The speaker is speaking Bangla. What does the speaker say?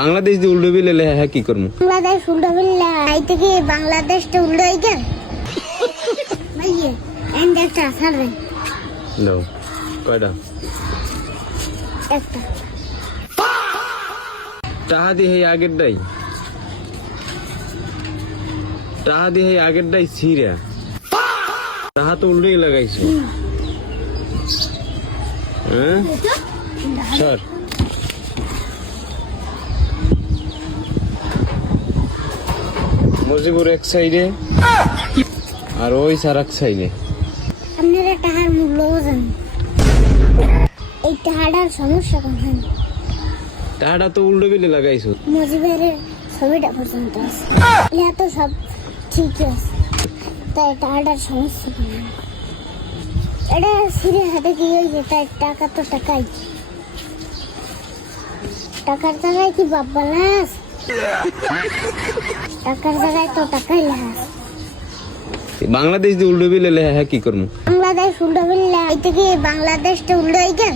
বাংলাদেশ যে উল্টো বিলে হ্যাঁ কি করবো? বাংলাদেশ উল্টো বিল্লা আই থেকে বাংলাদেশটা উল্টো হয়ে গেল ভাইয়ে একটা ছাড়বেন লো কয়টা একটা টাহা দিয়ে আগের ডাই ছিঁড়া টাহা তো উল্টোই লাগাইছো হ্যাঁ স্যার মজিবুর এক সাইডে আর ওই সার এক সাইডে। আপনারা টাকার মূল্য বোঝেন, এই টাকাটার সমস্যা কোনখানে? টাহাটা তো উল্টো বিলে লাগাইছো। মজিবের ছবিটা পর্যন্ত আছে, এটা তো সব ঠিকই আছে, তাই টাকাটার সমস্যা কোনখানে? এটা সিরে হাতে কি হয়েছে? তাই টাকা তো টাকাই, টাকার জায়গায় কি বাবা লাস? টাকার জায়গায় তো টাকাই লাস। বাংলাদেশ যে উল্টো বিলে হ্যাঁ কি করবো? বাংলাদেশ উল্টো বিল্লা আই থেকে বাংলাদেশটা উল্টো হয়ে গেল